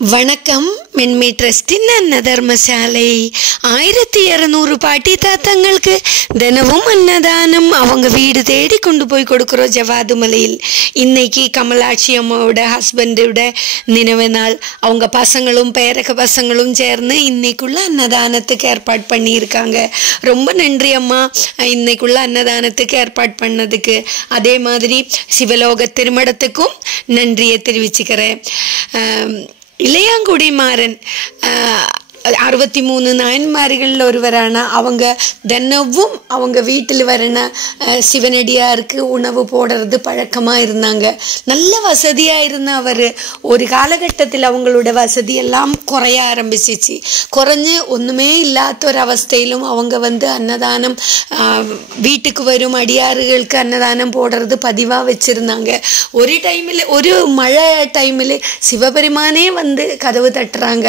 வணக்கம். மென்மை ட்ரஸ்டின் அன்னதர்மசாலை 1200 பாட்டி தாத்தங்களுக்கு தினமும் அன்னதானம் அவங்க வீடு தேடி கொண்டு போய் கொடுக்குறோம் ஜவாது மலையில். இன்னைக்கு கமலாட்சி அம்மாவோட ஹஸ்பண்டோட நினைவு நாள். அவங்க பசங்களும் பேரக்க பசங்களும் சேர்ந்து இன்னைக்குள்ள அன்னதானத்துக்கு ஏற்பாடு பண்ணியிருக்காங்க. ரொம்ப நன்றி அம்மா, இன்னைக்குள்ள அன்னதானத்துக்கு ஏற்பாடு பண்ணதுக்கு. அதே மாதிரி சிவலோக திருமடத்துக்கும் நன்றியை தெரிவிச்சுக்கிறேன். இளையாங்குடி மாறன் 63 நாயன்மார்களில் ஒருவரான அவங்க தினமும் அவங்க வீட்டில் வரன சிவனடியாருக்கு உணவு போடுறது பழக்கமாக இருந்தாங்க. நல்ல வசதியாக இருந்த அவர் ஒரு காலகட்டத்தில் அவங்களோட வசதியெல்லாம் குறைய ஆரம்பிச்சிச்சு. குறைஞ்சு ஒன்றுமே இல்லாத ஒரு அவஸ்தையிலும் அவங்க அன்னதானம் வீட்டுக்கு வரும் அடியாறுகளுக்கு அன்னதானம் போடுறது பதிவாக வச்சுருந்தாங்க. ஒரு டைமில் ஒரு மழை டைமில் சிவபெருமானே கதவு தட்டுறாங்க,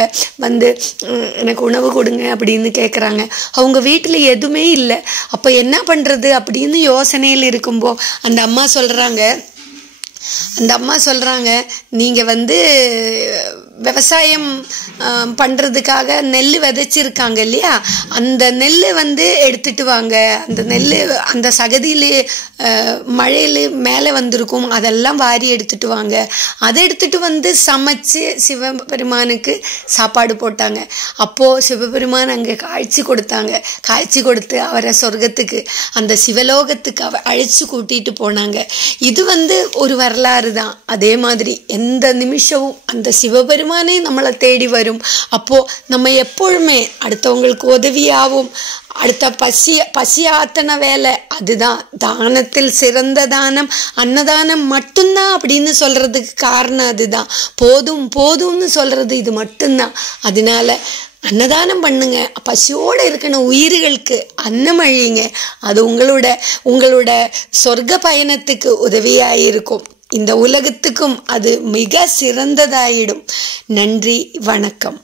எனக்கு உணவு கொடுங்க அப்படின்னு கேட்குறாங்க. அவங்க வீட்டில் எதுவுமே இல்லை. அப்போ என்ன பண்ணுறது அப்படின்னு யோசனையில் இருக்கும்போ அந்த அம்மா சொல்கிறாங்க, நீங்கள் விவசாயம் பண்ணுறதுக்காக நெல் விதைச்சிருக்காங்க இல்லையா, அந்த நெல் எடுத்துட்டு வாங்க. அந்த நெல் அந்த சகதியில் மழையில் மேலே வந்திருக்கும், அதெல்லாம் வாரி எடுத்துட்டு வாங்க. அதை எடுத்துட்டு சமைச்சு சிவபெருமானுக்கு சாப்பாடு போட்டாங்க. அப்போது சிவபெருமான் அங்கே காய்ச்சி கொடுத்தாங்க. காய்ச்சி கொடுத்து அவரை சொர்க்கத்துக்கு அந்த சிவலோகத்துக்கு அழைச்சி கூட்டிகிட்டு போனாங்க. இது ஒரு வரலாறு தான். அதே மாதிரி எந்த நிமிஷமும் அந்த சிவபெருமானே நம்மளை தேடி வரும். அப்போது நம்ம எப்பொழுதுமே அடுத்தவங்களுக்கு உதவியாகவும் அடுத்த பசியாத்தன வேலை அதுதான். தானத்தில் சிறந்த தானம் அன்னதானம் மட்டும்தான் அப்படின்னு சொல்கிறதுக்கு காரணம் அதுதான். போதும் போதும்னு சொல்கிறது இது மட்டும்தான். அதனால அன்னதானம் பண்ணுங்க. பசியோடு இருக்கணும் உயிர்களுக்கு அன்னம் அழியுங்க. அது உங்களோட சொர்க்க பயணத்துக்கு உதவியாக இருக்கும். இந்த உலகத்துக்கும் அது மிக சிறந்ததாயிடும். நன்றி, வணக்கம்.